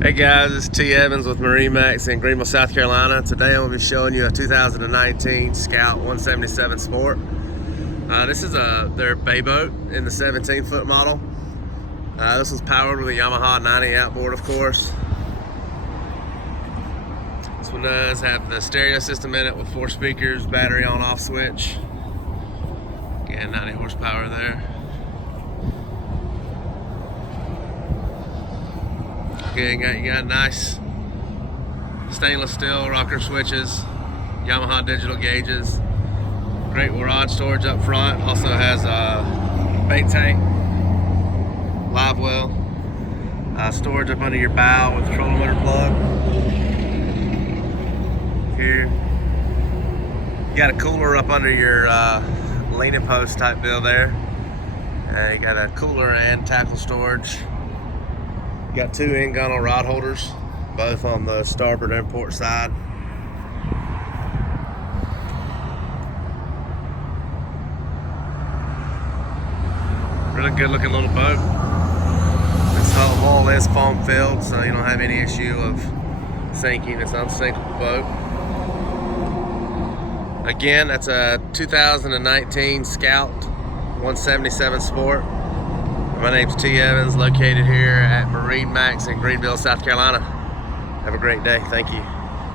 Hey guys, it's T. Evans with MarineMax in Greenville, South Carolina. Today I'm going to be showing you a 2019 Scout 177 Sport. This is their bay boat in the 17-foot model. This was powered with a Yamaha 90 outboard, of course. This one does have the stereo system in it with 4 speakers, battery on off switch. Again, 90 horsepower there. Okay, you got nice stainless steel rocker switches, Yamaha digital gauges, great rod storage up front. Also has a bait tank, live well, storage up under your bow with a trolling motor plug. Here, you got a cooler up under your leaning post type deal there. You got a cooler and tackle storage. Got 2 in-gunnel rod holders, both on the starboard and port side. Really good looking little boat. This hull is foam filled, so you don't have any issue of sinking. It's an unsinkable boat. Again, that's a 2019 Scout 177 Sport. My name's T. Evans, located here at MarineMax in Greenville, South Carolina. Have a great day. Thank you.